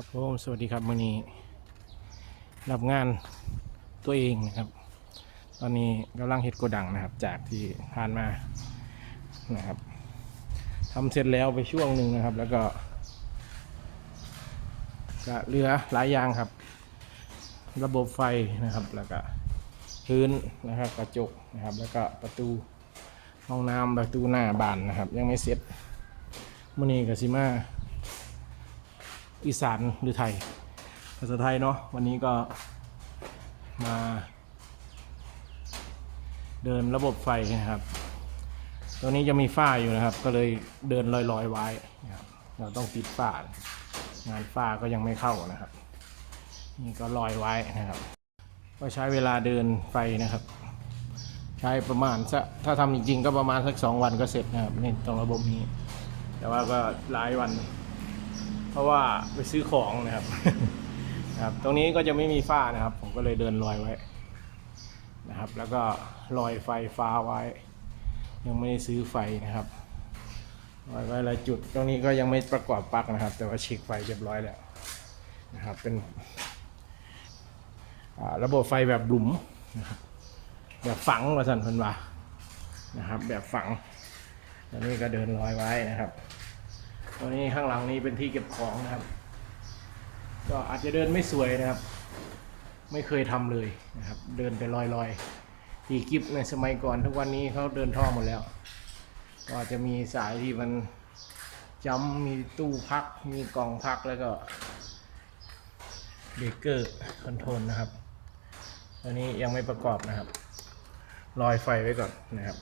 ครับผมสวัสดีครับวันนี้ รับงานตัวเองนะครับ ตอนนี้กำลังเฮ็ดโกดังนะครับ จากที่ผ่านมานะครับทำเสร็จแล้วไปช่วงหนึ่งนะครับ แล้วก็ก็เหลือหลายอย่างครับ ระบบไฟนะครับ แล้วก็พื้นนะครับ กระจกนะครับ แล้วก็ประตูห้องน้ำประตูหน้าบานนะครับ ยังไม่เสร็จมื่อนี้กับซิมา อีสานหรือไทย ภาษาไทยเนาะวันนี้ก็มา เดินระบบไฟนะครับตัวนี้จะมีฝ้าอยู่นะครับ ก็เลยเดินลอยๆไว้นะครับเราต้องติดฝ้างานฝ้าก็ยังไม่เข้านะครับ นี่ก็ลอยไว้นะครับ ก็ใช้เวลาเดินไฟนะครับ ใช้ประมาณสักถ้าทำจริงๆก็ประมาณสักสองวันก็เสร็จนะครับนี่ตรงระบบนี้ แต่ว่าก็หลายวัน เพราะว่าไปซื้อของนะครับ นะครับ ตรงนี้ก็จะไม่มีฝ้านะครับ ผมก็เลยเดินลอยไว้นะครับ แล้วก็ลอยไฟฟ้าไว้ ยังไม่ได้ซื้อไฟนะครับลอยไว้หลายจุด ตรงนี้ก็ยังไม่ประกอบปลั๊กนะครับ แต่ว่าเช็คไฟเรียบร้อยแล้วนะครับ เป็นระบบไฟแบบหลุมนะครับแบบฝังมาสั่นพันวานะครับ แบบฝังตอนนี้ก็เดินลอยไว้นะครับ ตัวนี้ข้างหลังนี้เป็นที่เก็บของนะครับ ก็อาจจะเดินไม่สวยนะครับ ไม่เคยทำเลยนะครับ เดินไปลอยๆที่กิฟในสมัยก่อนทุกวันนี้เขาเดินท่อหมดแล้ว ก็จะมีสายที่มันจำมีตู้พัก มีกล่องพักแล้วก็เบรกเกอร์คอนโทรลนะครับ ตัวนี้ยังไม่ประกอบนะครับ ลอยไฟไว้ก่อนนะครับ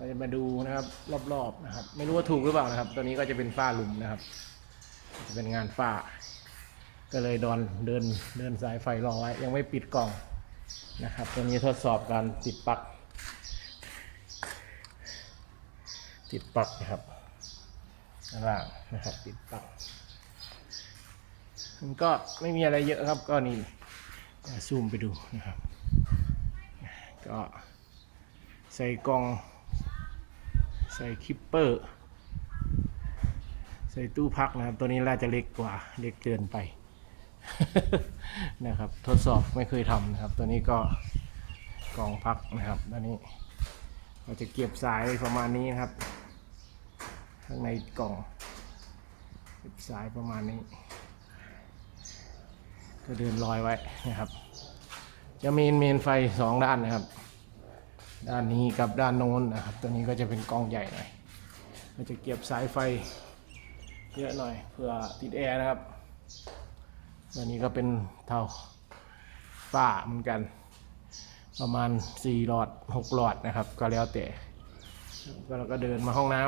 เราจะมาดูนะครับรอบๆนะครับ ไม่รู้ว่าถูกหรือเปล่านะครับ ตัวนี้ก็จะเป็นฝ้าหลุมนะครับจะเป็นงานฝ้า ก็เลยดอนเดินเดินสายไฟรอไว้ยังไม่ปิดกล่องนะครับ ตัวนี้ทดสอบการติดปลั๊กติดปลั๊กนะครับข้างล่างนะครับติดปลั๊กมันก็ไม่มีอะไรเยอะครับก็นี่ซูมไปดูนะครับ ก็ใส่กล่อง ใส่คิปเปอร์ ใส่ตู้พักนะครับ ตัวนี้น่าจะเล็กกว่าเล็กเกินไปนะครับ ทดสอบไม่เคยทำนะครับ ตัวนี้ก็กล่องพักนะครับตัวนี้เราจะเก็บสายประมาณนี้นะครับ ข้างในกล่องเก็บสายประมาณนี้ ก็เดินลอยไว้นะครับ จะมีเมนไฟสองด้านนะครับ ด้านนี้กับด้านโน้นนะครับ ตัวนี้ก็จะเป็นกล้องใหญ่หน่อยก็จะเก็บสายไฟเยอะหน่อยเพื่อติดแอร์นะครับตัวนี้ก็เป็นเท่าฝ้าเหมือนกัน ประมาณ 4 หลอด 6 หลอดนะครับ ก็แล้วแต่ก็เราก็เดินมาห้องน้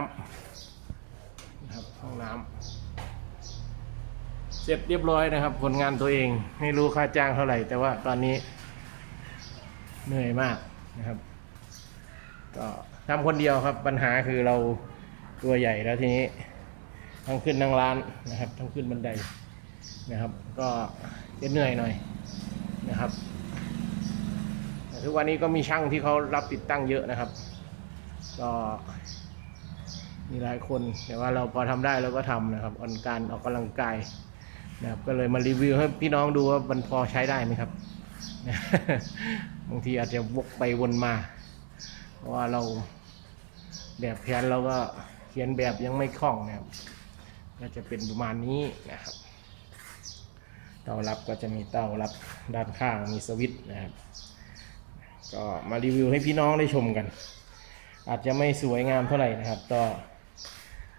ำนะครับห้องน้ำเสร็จเรียบร้อยนะครับ ผลงานตัวเอง ไม่รู้ค่าจ้างเท่าไหร่ แต่ว่าตอนนี้เหนื่อยมากนะครับ ก็ทำคนเดียวครับ ปัญหาคือเราตัวใหญ่แล้วทีนี้ทั้งขึ้นทั้งร้านนะครับ ทั้งขึ้นบันไดนะครับ ก็จะเหนื่อยหน่อยนะครับแต่ทุกวันนี้ก็มีช่างที่เขารับติดตั้งเยอะนะครับ ก็มีหลายคนแต่ว่าเราพอทำได้เราก็ทำนะครับออนการออกกำลังกายนะครับ ก็เลยมารีวิวให้พี่น้องดูว่ามันพอใช้ได้ไหมครับบางทีอาจจะวกไปวนมา เพราะว่าเราแบบแผนเราก็เขียนแบบยังไม่คล่องนะครับ ก็จะเป็นประมาณนี้นะครับ เตารับก็จะมีเตารับด้านข้างมีสวิตช์นะครับ ก็มารีวิวให้พี่น้องได้ชมกัน อาจจะไม่สวยงามเท่าไหร่นะครับก็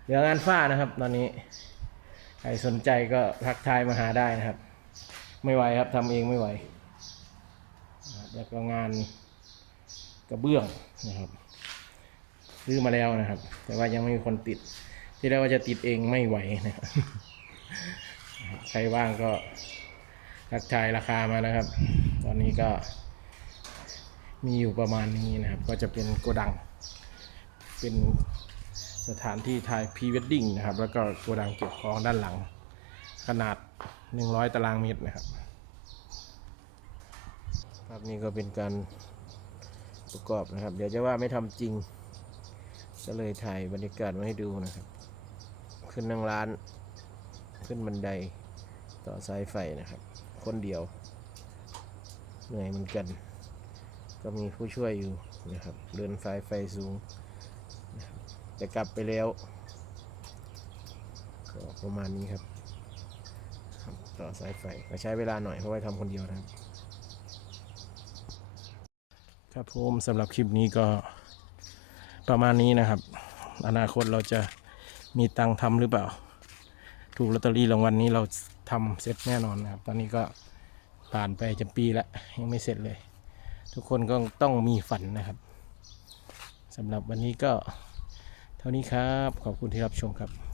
เหลืองานฝ้านะครับ ตอนนี้ใครสนใจก็ทักทายมาหาได้นะครับ ไม่ไหวครับทำเองไม่ไหวแล้วก็งาน ระเบื้องนะครับ ซื้อมาแล้วนะครับ แต่ว่ายังไม่มีคนติด ที่แรกว่าจะติดเองไม่ไหวนะครับใครว่างก็ทักทายราคามานะครับ ตอนนี้ก็มีอยู่ประมาณนี้นะครับ ก็จะเป็นโกดัง เป็นสถานที่ถ่ายพรีเวดดิ้งนะครับ แล้วก็โกดังเก็บของด้านหลัง ขนาด 100 ตารางเมตรนะครับ ครับนี่ก็เป็นการ ประกอบนะครับ เดี๋ยวจะว่าไม่ทำจริง ก็เลยถ่ายบรรยากาศมาให้ดูนะครับ ขึ้นนั่งร้าน ขึ้นบันไดต่อสายไฟนะครับ คนเดียวเหนื่อยเหมือนกัน ก็มีผู้ช่วยอยู่นะครับเดินสายไฟสูงนะครับแต่กลับไปแล้วก็ประมาณนี้ครับครับ ต่อสายไฟก็ใช้เวลาหน่อยเพราะว่าทำคนเดียวนะครับ ครับผมสำหรับคลิปนี้ก็ประมาณนี้นะครับ อนาคตเราจะมีตังค์ทำหรือเปล่า ถูกลอตเตอรี่รางวัลนี้เราทำเสร็จแน่นอนนะครับ ตอนนี้ก็ผ่านไปจะปีแล้ยังไม่เสร็จเลย ทุกคนก็ต้องมีฝันนะครับสำหรับวันนี้ก็เท่านี้ครับ ขอบคุณที่รับชมครับ